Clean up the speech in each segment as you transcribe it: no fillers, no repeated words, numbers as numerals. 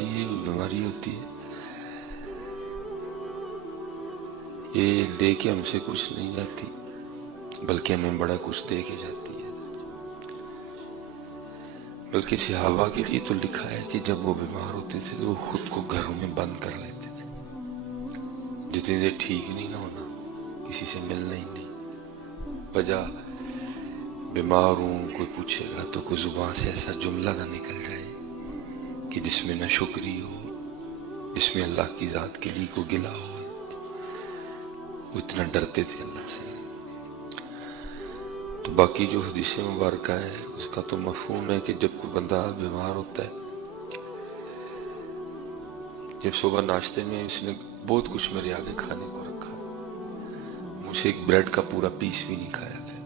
کی یہ بیماری ہوتی ہے، یہ لے کے ہم سے کچھ نہیں جاتی بلکہ ہمیں بڑا کچھ دے کے جاتی ہے۔ بلکہ صحابہ کے لیے تو لکھا ہے کہ جب وہ بیمار ہوتے تھے تو وہ خود کو گھروں میں بند کر لیتے تھے، جتنی دیر ٹھیک نہیں نہ ہونا، کسی سے ملنا ہی نہیں۔ وجہ بیمار ہوں، کوئی پوچھے گا تو کوئی زبان سے ایسا جملہ نہ نکل جائے کہ جس میں نہ شکری ہو، جس میں اللہ کی ذات کے لیے کو گلا ہو۔ وہ اتنا ڈرتے تھے اللہ سے۔ تو باقی جو حدیث مبارکہ ہے اس کا تو مفہوم ہے کہ جب کوئی بندہ بیمار ہوتا ہے، جب صبح ناشتے میں اس نے بہت کچھ میرے آگے کھانے کو رکھا، مجھ سے ایک بریڈ کا پورا پیس بھی نہیں کھایا گیا،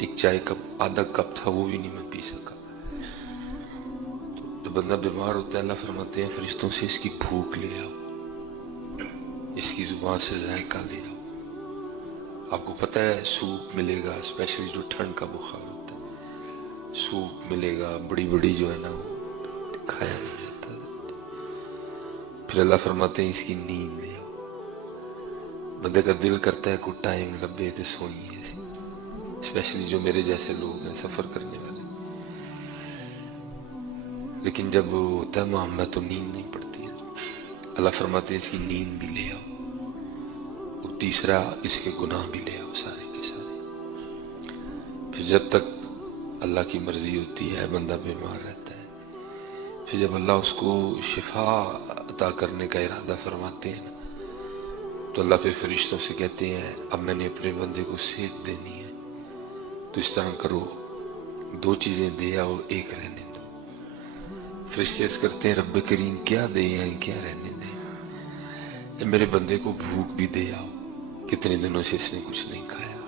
ایک چائے کا آدھا کپ تھا وہ بھی نہیں میں پی سکا۔ تو جب بندہ بیمار ہوتا ہے اللہ فرماتے ہیں فرشتوں سے اس کی بھوک لے آؤ، اس کی زبان سے ذائقہ لے آؤ۔ آپ کو پتہ ہے سوپ ملے گا، اسپیشلی جو ٹھنڈ کا بخار ہوتا ہے، سوپ ملے گا، بڑی بڑی جو ہے نا وہ کھایا نہیں جاتا۔ پھر اللہ فرماتے ہیں اس کی نیند لے آؤ۔ بندے کا دل کرتا ہے کوئی ٹائم لبے تو سوئیے، اسپیشلی جو میرے جیسے لوگ ہیں سفر کرنے والے، لیکن جب وہ ہوتا ہے معاملہ تو نیند نہیں پڑتی ہے۔ اللہ فرماتے ہیں اس کی نیند بھی لے آؤ، اور تیسرا اس کے گناہ بھی لے آؤ سارے کے سارے۔ پھر جب تک اللہ کی مرضی ہوتی ہے بندہ بیمار رہتا ہے، پھر جب اللہ اس کو شفا عطا کرنے کا ارادہ فرماتے ہیں نا، تو اللہ پھر فرشتوں سے کہتے ہیں اب میں نے اپنے بندے کو صحت دینی ہے، تو اس طرح کرو، دو چیزیں دے آؤ ایک رہنے دو۔ فرشتے عرض کرتے ہیں رب کریم کیا دے آئیں کیا رہنے دیں؟ اے میرے بندے کو بھوک بھی دے آؤ، کتنے دنوں سے اس نے کچھ نہیں کھایا،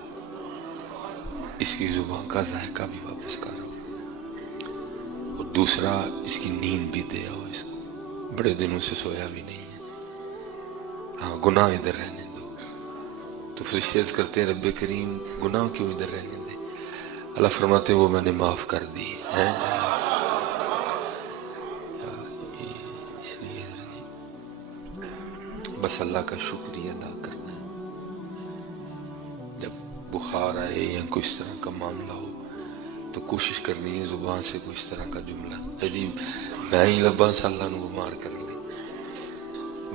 اس کی زبان کا ذائقہ بھی واپس کرو، اور دوسرا اس کی نیند بھی دے آؤ، اس کو بڑے دنوں سے سویا بھی نہیں ہے، ہاں گناہ ادھر رہنے دو۔ تو فرشتے عرض کرتے ہیں رب کریم گناہ کیوں ادھر رہنے دے؟ اللہ فرماتے ہیں وہ میں نے معاف کر دی ہے، اس لیے بس اللہ کا شکریہ ادا کرنا ہے۔ جب بخار آئے یا کوئی اس طرح کا معاملہ ہو تو کوشش کرنی ہے زبان سے کوئی اس طرح کا جملہ عجیب میں ہی لبا سے اللہ نو بیمار کر لیں۔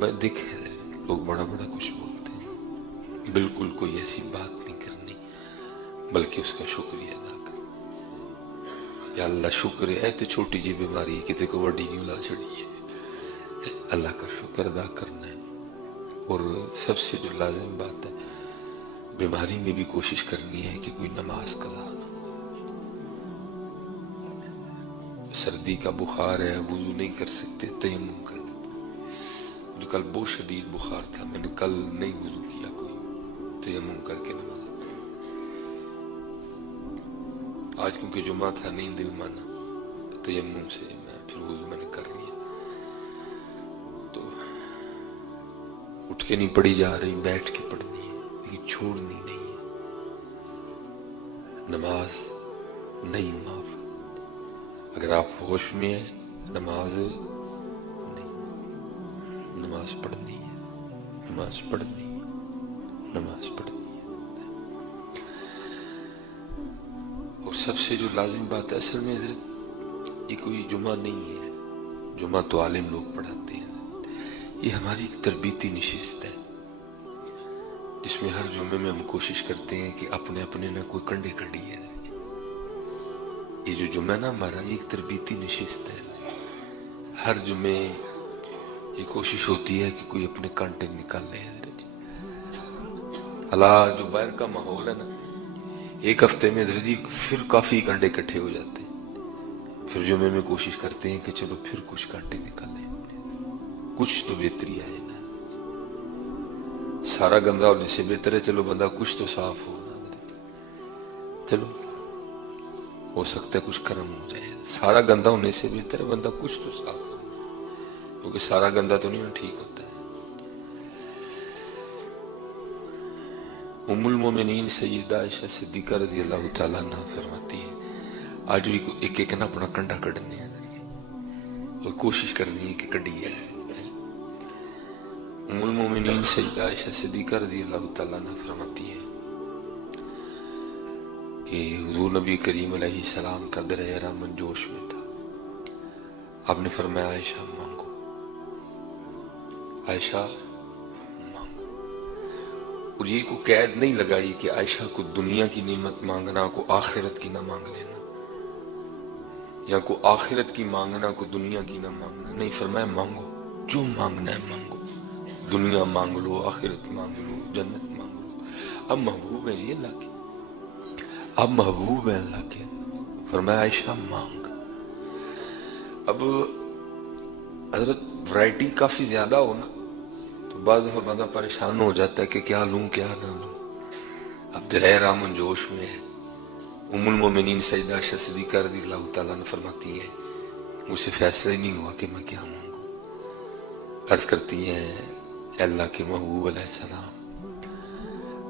میں دیکھے لوگ بڑا بڑا کچھ بولتے ہیں، بالکل کوئی ایسی بات نہیں کرنی بلکہ اس کا شکریہ ادا کرنا۔ یا اللہ شکر ہے تو چھوٹی جی بیماری ہے کسی کو بڑی نہیں لا چڑی ہے، اللہ کا شکر ادا کرنا ہے۔ اور سب سے جو لازم بات ہے بیماری میں بھی کوشش کرنی ہے کہ کوئی نماز قضا نہ ہو۔ سردی کا بخار ہے، وضو نہیں کر سکتے، تیمم کر، مجھے کل بہت شدید بخار تھا، میں نے کل نہیں وضو کیا، کوئی تیمم کر کے نماز۔ آج کیونکہ جمعہ تھا نہیں دل مانا، تیمم سے میں پھر وضو میں نے کر لیا، تو اٹھ کے نہیں پڑھی جا رہی، بیٹھ کے پڑھنی ہے لیکن چھوڑنی نہیں ہے۔ نماز نہیں معاف، اگر آپ ہوش میں ہیں نماز نہیں، نماز پڑھنی ہے، نماز پڑھنی ہے، نماز پڑھنی ہے۔ اور سب سے جو لازم بات ہے اصل میں حضرت یہ کوئی جمعہ نہیں ہے، جمعہ تو عالم لوگ پڑھاتے ہیں، یہ ہماری ایک تربیتی نشست ہے جس میں ہر جمعے میں ہم کوشش کرتے ہیں کہ اپنے اپنے نہ کوئی کنڈے کھڑی ہے۔ یہ جو جمعہ نا ہمارا یہ ایک تربیتی نشست ہے، ہر جمعے یہ کوشش ہوتی ہے کہ کوئی اپنے کانٹے نکال لے۔ اللہ جو باہر کا ماحول ہے نا، ایک ہفتے میں حضرت جی پھر کافی کانٹے اکٹھے ہو جاتے ہیں، پھر جمعے میں کوشش کرتے ہیں کہ چلو پھر کچھ کانٹے نکالیں، کچھ تو بہتری آئے نا، سارا گندہ ہونے سے بہتر ہے چلو بندہ کچھ تو صاف ہو نا، چلو ہو سکتا ہے کچھ کرم ہو جائے، سارا گندہ ہونے سے بہتر ہے بندہ کچھ تو صاف ہو، کیونکہ سارا گندہ تو نہیں ٹھیک ہوتا ہے۔ ام المومنین سیدہ عائشہ صدیقہ رضی اللہ تعالیٰ عنہ فرماتی ہے آج بھی ایک ایک نا اپنا کنڈا کڑنے ہیں، اور کوشش کرنی ہے کہ کڈی ہے۔ ام المومنین سیدہ عائشہ صدیقہ رضی اللہ تعالیٰ عنہ فرماتی ہیں کہ حضور نبی کریم علیہ السلام کا درہ رحمت جوش میں تھا، آپ نے فرمایا عائشہ مانگو، عائشہ مانگو، اور یہ کو قید نہیں لگائی کہ عائشہ کو دنیا کی نعمت مانگنا کو آخرت کی نہ مانگ لینا، یا کو آخرت کی مانگنا کو دنیا کی نہ مانگنا، نہیں، فرمایا مانگو، جو مانگنا ہے مانگو، دنیا مانگ لو، آخرت مانگ لو، جنت مانگ لو، اب محبوب ہے یہ اللہ کے، اب محبوب ہے اللہ کے، فرمایا عائشہ مانگ۔ اب حضرت ورائٹی کافی زیادہ ہو نا تو بعض دفعہ بندہ پریشان ہو جاتا ہے کہ کیا لوں کیا نہ لوں۔ اب دل رامن جوش میں ہے۔ ام المومنین سیدہ عائشہ صدیقہ رضی اللہ تعالیٰ نے فرماتی ہے مجھ سے فیصلہ ہی نہیں ہوا کہ میں کیا مانگوں۔ عرض کرتی ہیں اے اللہ کے محبوب علیہ السلام،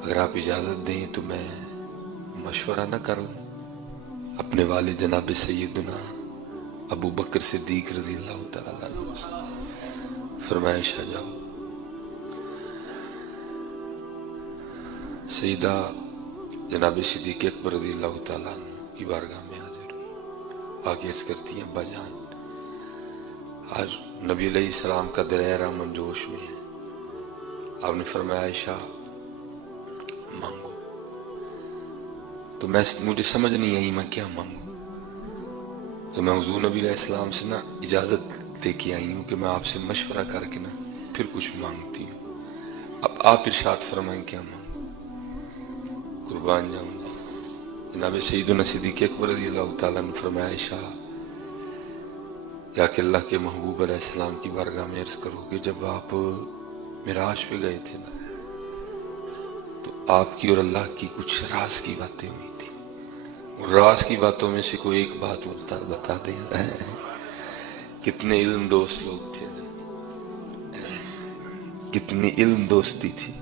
اگر آپ اجازت دیں تو میں مشورہ نہ کروں اپنے والد جناب سیدنا ابو بکر صدیق رضی اللہ تعالیٰ عنہ سے۔ فرمایا عائشہ جاؤ۔ سیدہ جناب صدیق اکبر رضی اللہ تعالیٰ عنہ کی بارگاہ میں حاضر ہوئی، آگے عرض کرتی ہیں ابا جان آج نبی علیہ السلام کا درہ رحمت جوش میں ہے، آپ نے فرمایا عائشہ مانگو، تو مجھے سمجھ نہیں آئی میں کیا مانگوں، تو میں حضور نبی علیہ السلام سے نا اجازت لے کے آئی ہوں کہ میں آپ سے مشورہ کر کے نا پھر کچھ مانگتی ہوں، اب آپ ارشاد فرمائیں کیا مانگوں۔ قربان جاؤں گا جناب سیدنا صدیق اکبر رضی اللہ تعالیٰ نے فرمایا عائشہ یا کہ اللہ کے محبوب علیہ السلام کی بارگاہ میں عرض کرو کہ جب آپ معراج پہ گئے تھے نا تو آپ کی اور اللہ کی کچھ راز کی باتیں ہوئی تھی، اور راز کی باتوں میں سے کوئی ایک بات بتا دیں کتنے علم دوست لوگ تھے، کتنی علم دوستی تھی،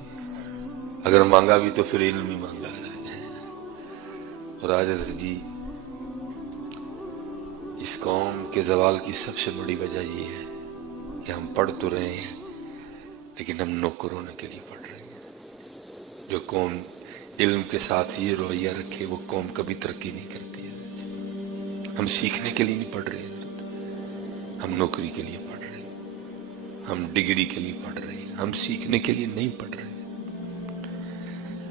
اگر مانگا بھی تو پھر علم ہی مانگا۔ اور آج حضرت جی اس قوم کے زوال کی سب سے بڑی وجہ یہ ہے کہ ہم پڑھ تو رہے ہیں لیکن ہم نوکر ہونے کے لیے پڑھ رہے ہیں۔ جو قوم علم کے ساتھ یہ رویہ رکھے وہ قوم کبھی ترقی نہیں کرتی ہے۔ ہم سیکھنے کے لیے نہیں پڑھ رہے ہیں، ہم نوکری کے لیے پڑھ رہے ہیں، ہم ڈگری کے لیے پڑھ رہے ہیں، ہم سیکھنے کے لیے نہیں پڑھ رہے ہیں۔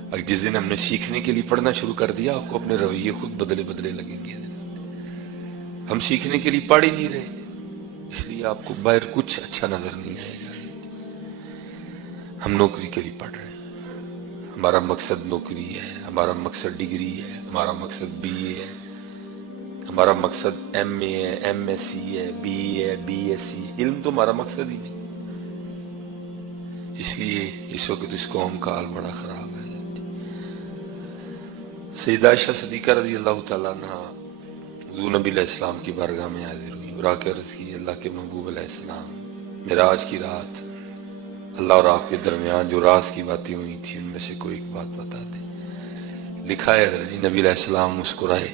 اور جس دن ہم نے سیکھنے کے لیے پڑھنا شروع کر دیا آپ کو اپنے رویے خود بدلے لگیں گے۔ ہم سیکھنے کے لیے پڑھ ہی نہیں رہے اس لیے آپ کو باہر کچھ اچھا نظر نہیں آئے گا۔ ہم نوکری کے لیے پڑھ رہے ہیں، ہمارا مقصد نوکری ہے، ہمارا مقصد ڈگری ہے، ہمارا مقصد بی اے ہے، ہمارا مقصد ایم اے ہے، ایم ایس سی ہے، بی اے ہے، بی ایس سی۔ علم تو ہمارا مقصد ہی نہیں، اس لیے اس وقت اس قوم کا حال بڑا خراب ہے۔ سیدہ عائشہ صدیقہ رضی اللہ تعالیٰ عنہ حضور نبی علیہ السلام کی بارگاہ میں حاضر ہوئی اور آ کے عرض کی اللہ کے محبوب علیہ السلام معراج کی رات اللہ اور آپ کے درمیان جو راز کی باتیں ہوئی تھی ان میں سے کوئی ایک بات بتا دیں۔ لکھا ہے حضرت جی نبی علیہ السلام مسکرائے،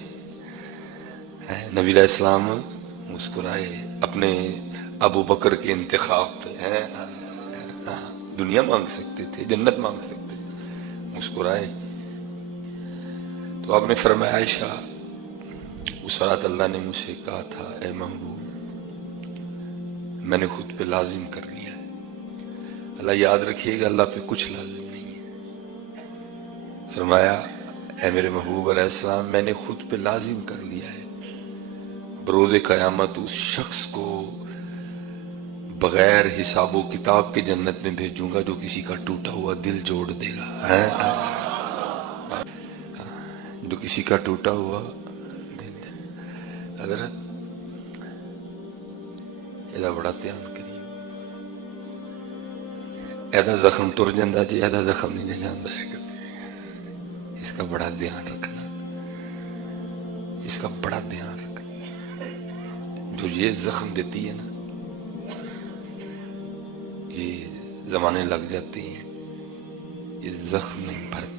نبی علیہ السلام مسکرائے اپنے ابو بکر کے انتخاب پہ، دنیا مانگ سکتے تھے، جنت مانگ سکتے تھے، مسکرائے۔ تو آپ نے فرمایا عائشہ اس رات اللہ نے مجھ سے کہا تھا اے محبوب میں نے خود پہ لازم کر لیا ہے۔ اللہ یاد رکھیے گا اللہ پہ کچھ لازم نہیں ہے۔ فرمایا اے میرے محبوب علیہ السلام میں نے خود پہ لازم کر لیا ہے بروز قیامت اس شخص کو بغیر حساب و کتاب کے جنت میں بھیجوں گا جو کسی کا ٹوٹا ہوا دل جوڑ دے گا، جو کسی کا ٹوٹا ہوا دل۔ حضرت ایدہ بڑا دھیان کریے، ایدہ زخم ٹر جاندہ جی، ایدہ زخم نہیں جاندہ ہے، اس کا بڑا دھیان رکھنا، اس کا بڑا دھیان رکھنا۔ جو یہ زخم دیتی ہے نا یہ زمانے لگ جاتے ہیں، یہ زخم نہیں بھرتے۔